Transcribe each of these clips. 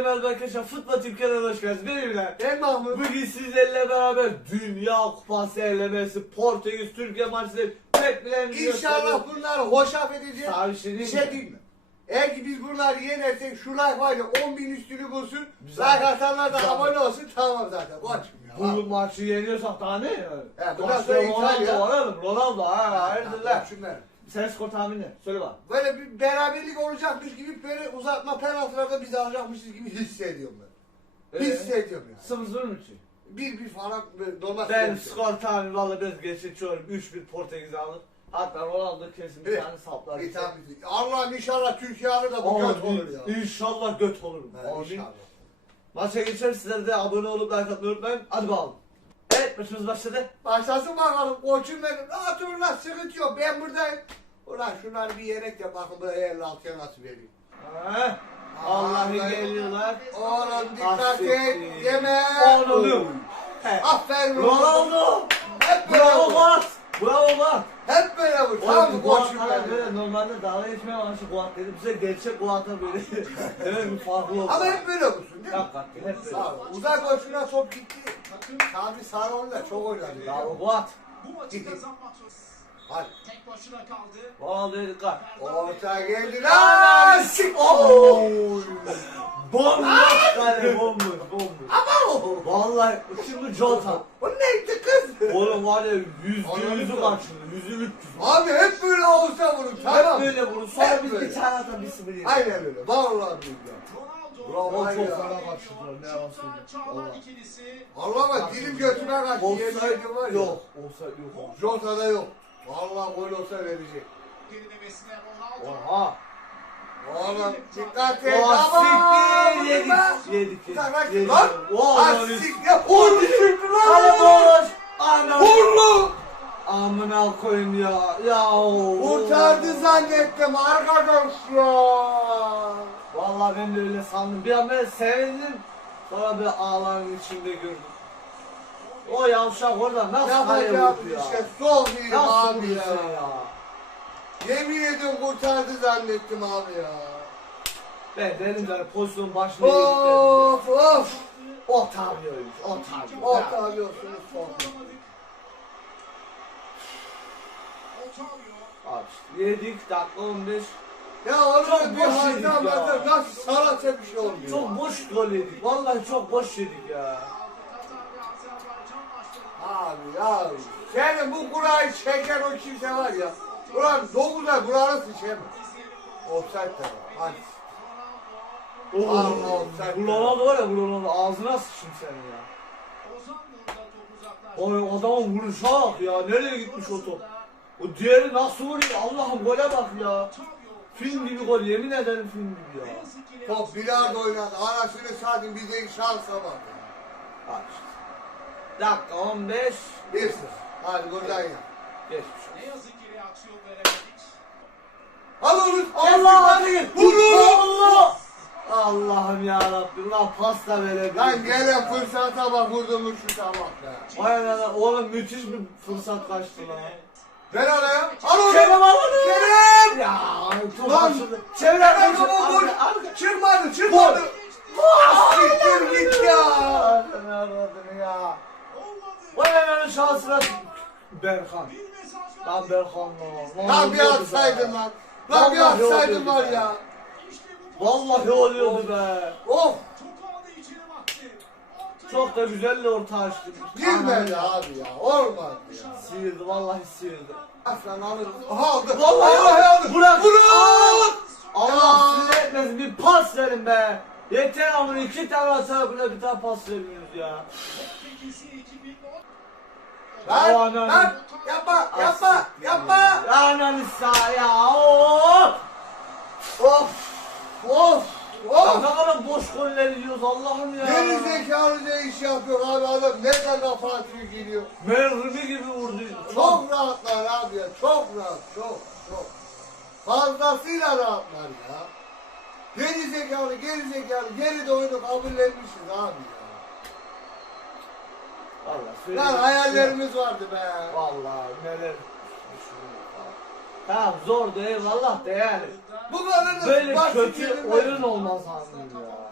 merhaba arkadaşlar. Futbol kanalına hoş geldiniz. Benim İbrahim. Ben Mahmut. Bugün sizlerle beraber Dünya Kupası elemesi Portekiz Türkiye maçları bekleyen İnşallah bunları hoşaf. Sağ bir şey Bir değil şey mi? diyeyim mi? Eğer ki biz bunları yenersek şu like var ya 10 bin üstünü bulsun. Güzel. Like atanlar da Güzel. abone olsun tamam zaten. Ya. Bu maçı yeniyorsak daha ne? He, bundan sonra Ronaldo İtalya. var oğlum. Ronaldo ha hayırdır lan. Şunlar. Sen skor tahmini söyle bak. Böyle bir beraberlik olacakmış gibi böyle uzatma penaltılarda biz alacakmışız gibi hissediyorum ben. Ee? Hissediyorum ya. Sıfır sıfır mı ki? Bir bir falan böyle normal Ben skor. tahmini valla biraz geçiyorum. 3-1 Portekiz alır. Hatta Ronaldo kesin bir Evet. tane saplar. Tane bir- Allah'ım inşallah Türkiye alır da bu kötü olur ya. İnşallah göt olur. Amin. İnşallah. Maça geçelim sizler de abone olup like atmayı unutmayın. Hadi bakalım. Evet maçımız başladı. Başlasın bakalım koçum benim. Rahat olun lan sıkıntı yok ben buradayım. Ulan şunları bir yerek de bakın bu 56'ya nasıl vereyim. Ha, Allah'ı Allah'ım. geliyorlar. Oğlum dikkat Affettim. et yeme. Oğlum. He. Aferin Ronaldo. Hep böyle Bravo vur. Guat. Bravo Guat. Hep böyle vur. Tamam mı Oğlum koçum Guat'lara benim. böyle normalde dalga geçmeye başladı Guat dedi. Bize gerçek Guat'a böyle. evet bir farklı oldu. Ama hep böyle vursun değil mi? Hakikaten hep böyle. Sağ ol. Uzak koşuna top gitti. Sami Sarıoğlu'yla çok oynadı. Bravo Guat. Bu maçı kazanmak zor. Hadi. Tek başına kaldı. Dikkat. Orta geldi lan. Sik. Bomboş kale bomboş bomboş. Ama o. Vallahi şimdi Jota. O neydi kız? Oğlum var ya yüzde yüzü kaçırdı. Yüzü üç yüz. Abi hep böyle olsa vurun Hep tamam. böyle vurur. Sonra Hep biz böyle. bir tane atar bir sıfır yedik. Aynen öyle. Vallahi billahi. Ronaldo. Bravo. O Vay çok ya. fena kaçırdılar. Ne yalan söyleyeyim. Çağlar Vallahi. ikilisi. Allah'ıma dilim götüme kaçtı. Offside Yemin var ya. yok. Offside yok. Jota'da yok. Vallahi gol olsa verecek. Derinlemesine Ronaldo. Oha. Oğlum dikkat et. O Aman, siktir yedik. Yedik yedik. yedik. Lan. Ah, lan. siktir. Vur siktir Hadi lan. boş. Ana. Vurlu. Amına koyayım ya. Ya. Kurtardı zannettim arkadaş ya. Vallahi ben de öyle sandım. Bir an ben sevindim. Sonra bir ağların içinde gördüm. O yavşak orada nasıl kaleye Yapacağım vurdu ya? işte sol değilim Nasıl abi vurdu ya. ya? Yemin ediyorum kurtardı zannettim abi ya. Ben dedim zaten pozisyon başına dedim. Of of. O tabi oymuş. O tabi. O kalıyorsunuz sol. Otavio. Abi işte yedik dakika 15. Ya Çok bir boş yedik ya. var nasıl salata bir şey olmuyor. Çok boş gol yedik. Vallahi çok boş yedik ya. Abi ya senin bu kurayı çeken o kimse var ya. Ulan dokuza buranı sıçayım. Offside de var. Hadi. Allah offside. Bu Ronaldo var ya bu Ronaldo ağzına sıçın sen ya. Ozan burada top uzaklaştı. O adamın vuruşa bak ya. Nereye gitmiş o top? O diğeri nasıl vuruyor? Allah'ım gole bak ya. Film gibi gol yemin ederim film gibi ya. Top bilardo oynadı. Anasını satayım bize şansa bak. Bak işte. Dakika 15. 1-0. Hadi buradan ya. Geçmiş. Ne yazık ki reaksiyon veremedik. Al onu. Allah hadi. Vurun. Allah. Allah'ım ya Rabbim lan pasta verebilir. Lan gelen fırsata bak vurduğumuz şu tabak be. Vay lan oğlum müthiş bir fırsat kaçtı lan. Ver araya. Al onu. Kerem almadı. Kerem. Ya çok Lan. Çevir ama gol. Arka- arka- Çırpmadı çırpmadı. Siktir git ya. Avradını ya. Ananın şansına. Berkan. Lan Berkan lan. Lan bir atsaydın lan. Lan bir atsaydın var ya. Vallahi oluyordu be. Of. Topu aldı içine baktı. Ortaya Çok da güzel orta açtı. Girmedi abi ya. Olmadı ya. Sıyırdı vallahi sıyırdı. Aslan alır. Aha aldı. Vallahi Vallahi aldı. Bırak. Vurun. Allah sizi etmesin bir pas verin be. Yeter ama iki tane atar bile bir tane pas vermiyoruz ya. Portekiz'i 2010. Lan Aman. lan yapma yapma yapma. Ya ananı sağ ya. Of. Of. Of. Ya Of. ne kadar boş goller yiyoruz Allah'ım ya. Geri zekalıca iş yapıyor abi adam nereden kafa atıyor geliyor. Mermi gibi vurdu. Çok rahatlar abi ya çok rahat çok çok. Fazlasıyla rahatlar ya. Geri zekalı geri zekalı geri de oyunu kabullenmişiz abi ya. Vallahi Lan hayallerimiz vardı be. Vallahi neler düşünüyorum falan. Tamam zordu eyvallah da yani. Bu kadar da Böyle kötü oyun olmaz anladım ya.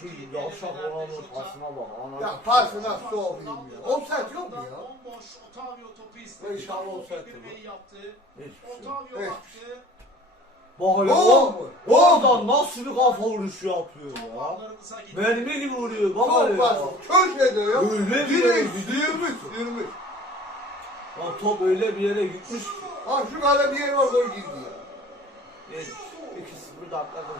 Şu yavşak şuta. pasına bak. Ana. Ya pası nasıl sokayım ya? Offside yok mu ya? Bomboş Otavio topu istedi. İnşallah indirmeyi yaptı. Hiçbir şey yok. Otavio Evet. baktı. Bak hele Gol o. mu? Oradan nasıl bir kafa vuruşu yapıyor ya. Mermi gibi vuruyor. Bak Çok hele ya. basit. Köşede ya. Öyle bir Direkt yere sıyırmış sıyırmış. Lan top öyle bir yere gitmiş ki. Ha şu kadar bir yer var gol girdi ya. Evet. 2-0 dakika 42.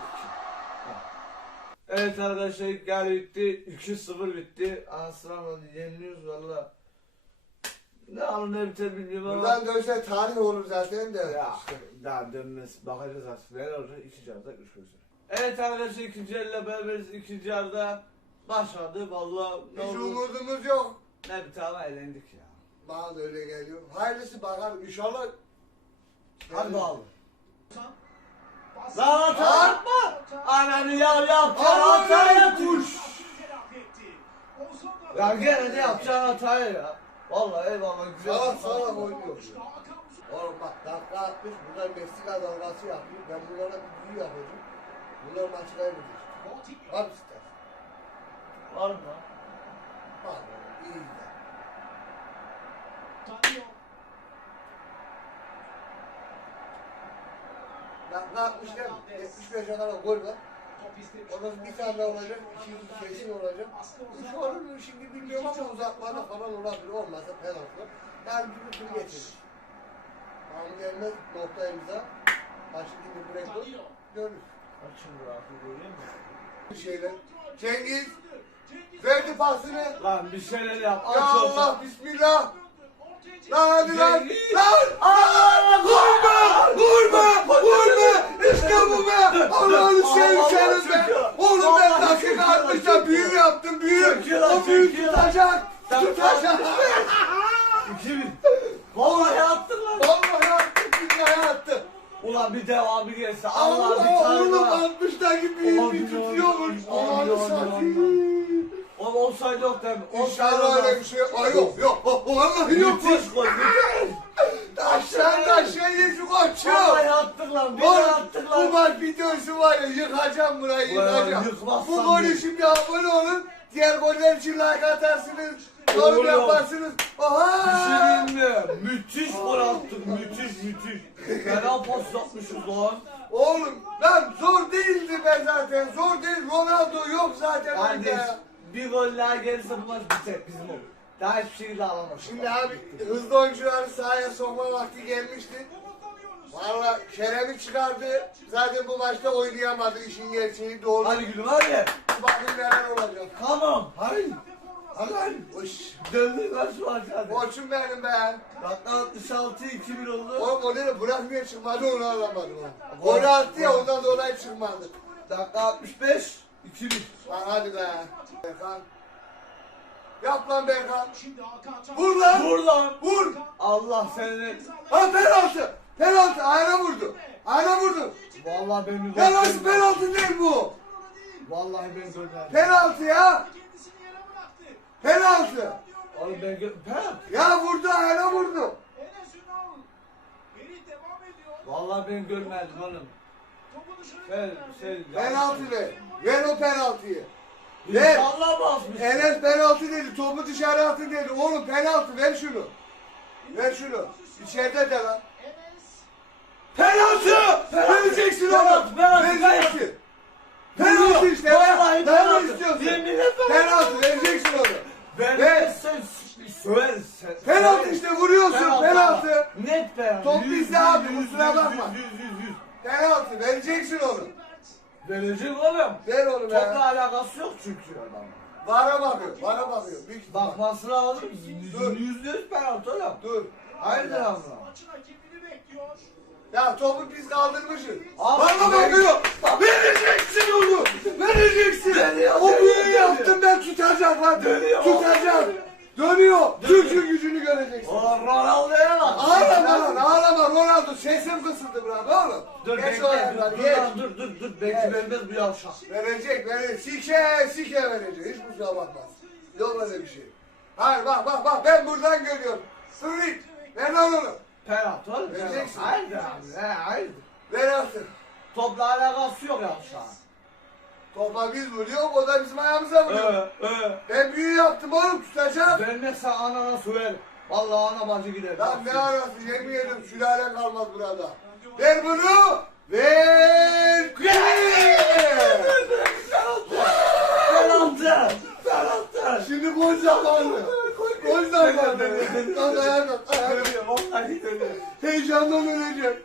Evet arkadaşlar yarı bitti. 2-0 bitti. Anasını yeniliyoruz valla. Ne alır ne biter bilmiyorum ama. Buradan dönse tarih olur zaten de. Ya daha dönmez. Bakacağız artık. Neler olacak? İkinci yarıda görüşmek üzere. Evet arkadaşlar ikinci yarıyla beraberiz. İkinci yarıda başladı. Valla ne Hiç umudumuz yok. Ne bir tane eğlendik ya. Bana da öyle geliyor. Hayırlısı bakalım inşallah. Hadi bakalım. Lan hata yapma. Ananı yar yapacağın Aman hataya kuş. Ya gene de yapacağın hataya ya. Vallahi eyvallah güzel. Salak salak oynuyor. Oğlum bak dakika 60 bunlar Meksika dalgası yapıyor. Ben bunlara bir büyü yapacağım. Bunlar maçı kaybedecek. Al ister. Var mı? Bak iyi de. Dakika 60 değil mi? 75'e kadar gol var. Ondan bir tane olacak. ikinci kesin olacak. Ozan. olur mu şimdi bilmiyorum ama uzatmada falan olabilir. Olmazsa penaltı. Yani bir tur geçirir. Mahmut gelmez nokta imza. Karşı gibi. Tanıyor. Görürüz. Açın bırakı görüyor musun? Bir şeyler. Cengiz verdi pasını. Lan bir şeyler yap. Ya. Allah bismillah. Lan hadi lan. Lan. Aa, Vurma! Vurma! Vurma! İşte bu be! Allah'ını sevsenin be! Oğlum ben dakika 60'da büyü yaptım büyü! O büyü tutacak! Tutacak! 2000. Vallahi attın lan. Vallahi attık billahi attık! Ulan bir devamı gelse Allah Allah bir tane oğlum daha. 60'daki büyü bir tutuyormuş! Allah'ını satayım! O olsaydı yok mi? İnşallah öyle bir şey Ay yok yok vallahi yok! Müthiş gol müthiş. Taştan taşıya şu koçum! Vallahi attık lan. Bir Oğlum attık bu lan. maç videosu var ya yıkacağım burayı yıkacağım. Bu golü şimdi abone olun. Diğer goller için like atarsınız. Yorum yaparsınız. Bir şey diyeyim mi? Müthiş gol attık. Müthiş müthiş. Fena pas yapmışız lan. Oğlum lan zor değildi be zaten. Zor değil. Ronaldo yok zaten Kardeş. Bir gol daha gelirse bu maç biter bizim olur. Daha hiçbir şey daha alamadık. Şimdi abi hızlı oyuncuları sahaya sokma vakti gelmişti. Valla Kerem'i çıkardı. Zaten bu maçta oynayamadı. işin gerçeği doğru. Hadi gülüm hadi. Bakın neler olacak. Tamam. Hadi. Hadi. Hoş. Döndük lan şu hadi. Koçum benim be. Dakika 66 2-1 oldu. Oğlum o ne bırakmıyor çıkmadı onu alamadım. Golü attı ya ondan dolayı çıkmadı. Dakika 65 2-1. Lan hadi be. Berkan. Yap lan Berkan. Şimdi Hakan Can- Vur lan. Vur lan. Vur. Allah seni. Ha penaltı. Penaltı. Ayağına vurdu. Ayağına vurdu. Vallahi ben Ya nasıl penaltı değil bu? Vallahi ben görmedim. Penaltı ya. Kendisini yere bıraktı. Penaltı. Oğlum ben gör... Penaltı. Ya vurdu ayağına vurdu. Enes Ünal. Beri devam ediyor. Vallahi ben görmedim oğlum. Sen sen. Penaltı ver. Ver o penaltıyı. Ver. İnşallah basmış. Enes penaltı dedi. Topu dışarı atın dedi. Oğlum penaltı ver şunu. Ver şunu. İçeride de lan. Penaltı! Vereceksin oğlum! Penaltı, penaltı, Vereceksin! Penaltı işte Vallahi! Ne penaltı. istiyorsun? Penaltı vereceksin onu! Vermezsen söver. Penaltı işte vuruyorsun penaltı! Net penaltı. Top bizde abi, kusura bakma. Yüz yüz yüz yüz. Penaltı vereceksin! Sivert. Verecek oğlum. Ver onu Topla be! alakası yok çünkü adam. Vara bakıyor, vara bakıyor. Büyük ihtimal. Bakması lazım. Dur. Yüzde yüz penaltı oğlum. Dur. Hayırdır abla? Maçın hakemini bekliyor. Ya topu biz kaldırmışız. Bana bakıyor. Vereceksin onu. Vereceksin. O büyüğü yaptım ben tutacak lan. Dönüyor. Dönüyor. Türk'ün gücünü göreceksin. Oğlum Ronaldo'ya bak. Ağlama lan ağlama Ronaldo sesim kısıldı bırak oğlum. Dur geç bekle. ayakları Dur, geç. dur dur dur. Belki Geç. vermez bu yavşak. Verecek verecek sike sike verecek hiç kusura bakma. Yok öyle bir şey. Hayır bak bak bak ben buradan görüyorum. Sırrık ver lan onu. Penaltı oğlum. Vereceksin. Hayırdır abi. He hayırdır. Ver artık. Topla alakası yok yavşak. Topa biz vuruyor o da bizim ayağımıza vuruyor. Ee, ee. Ben büyü yaptım oğlum tutacak. Vermezsen anana söverim. Vallahi ana bacı gider. Lan ne arası yemin ederim sülale kalmaz burada. Ver bunu. Ver. Penaltı! Penaltı! Şimdi gol zamanı. Gol zamanı. Lan vallahi dönüyor. Heyecandan öleceğim.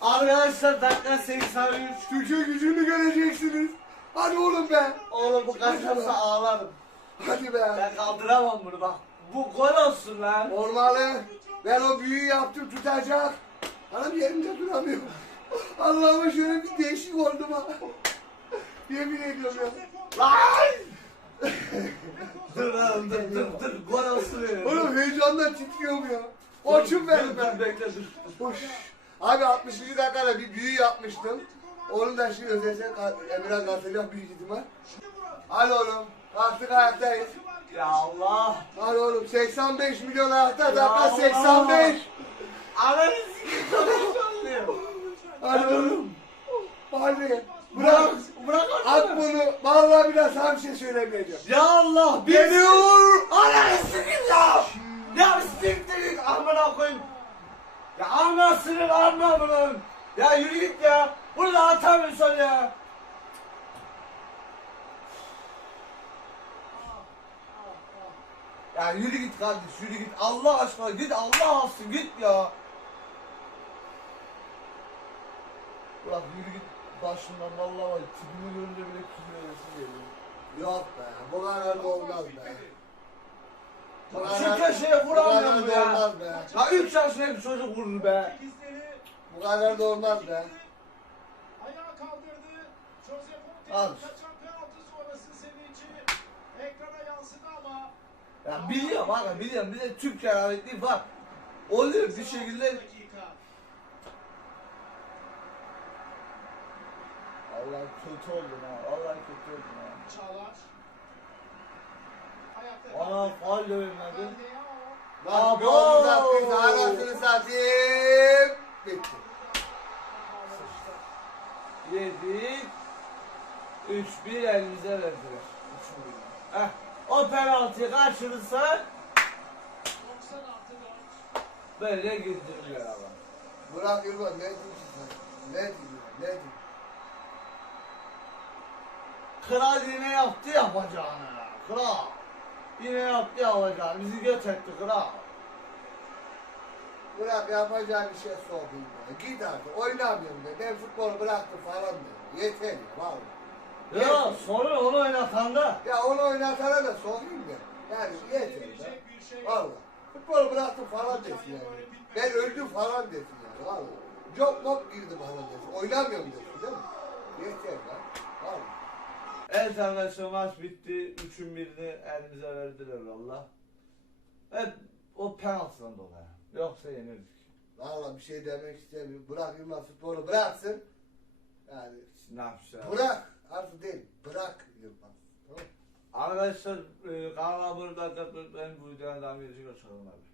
Arkadaşlar dakika 83. Türk'ün gücünü göreceksiniz. Hadi oğlum be. Oğlum bu kaçarsa ağlarım. Hadi be. Ben kaldıramam bunu bak. Bu gol olsun lan. Normalde ben o büyüyü yaptım tutacak. Hanım yerimde duramıyorum. Allah'ıma şöyle bir değişik oldum ha. Yemin ediyorum ya. Lan! dur oğlum dur dur dur. Gol olsun benim. Oğlum heyecandan titriyorum ya. Koçum benim ben. Bekle dur. Hoş. Abi 60. dakikada bir büyü yapmıştım. Onu da şimdi özellikle Emirhan katılacak büyük ihtimal. Hadi oğlum. Artık ayaktayız. Ya Allah. Hadi oğlum 85 milyon ayakta Ya dakika Allah. 85. Ananı sikeyim. Çok Hadi oğlum. Hadi. Bırak. Bırak. At bunu. Vallahi bir daha bir şey söylemeyeceğim. Ya Allah. Geliyor. Ananı sikeyim ya. Ya siktir git amına koyayım. Ya anasını alma bunun. Ya yürü git ya. Burada atamıyorsun ya. Ya yürü git kardeş yürü git. Allah aşkına git Allah alsın git ya. Ulan yürü git başımdan vallahi var. Tipimi görünce bile küfür geliyor. Yok be. Bu kadar da olmaz be. Şu köşeye vuramıyorum da ya. olmaz be. Ya 3 yaşında bir çocuk vurur be. Bu kadar da olmaz be. Ama Ya biliyorum abi biliyorum. Bir de Türk kerametliği var. Oluyor bir şekilde. Allah kötü oldum ha. Vallahi kötü oldum ha. Çağlar. Ana faal. Valdea. Lan bir Abo! onu da biz anasını satayım. Bitti. Yedik. 3-1 elimize verdiler. 3-1. Heh. O penaltıyı kaçırırsa 90 artı 4. böyle girdirmiyor ama. Burak Yılmaz ne diyeyim sen? Ne diyeyim? Ne diyeyim? Kral yine yaptı yapacağını. Kral. Yine yaptı yapacağını. Bizi göt etti kral. Burak yapacağı bir şey sokayım. Git artık oynamıyorum de. Ben futbolu bıraktım falan de. Yeter vallahi. Ya sorun onu oynatan da. Ya onu oynatana da sokayım da. Yani yeter ya. Valla. Futbolu bıraktım falan desin yani. Ben öldüm falan desin yani. Valla. Job mob girdi bana desin. Oynamıyorum desin değil mi? Yeter lan. Valla. Evet arkadaşlar maç bitti. Üçün birini elimize verdiler valla. Hep o penaltıdan dolayı. Yoksa yenirdik. Valla bir şey demek istemiyorum. Burak Yılmaz futbolu bıraksın. Yani Ne yapacağız? bırak. Artık değil. Bırak Yılmaz. Tamam. Arkadaşlar e, kanala abone olmayı, bu videodan devam edecek. Hoşçakalın abi.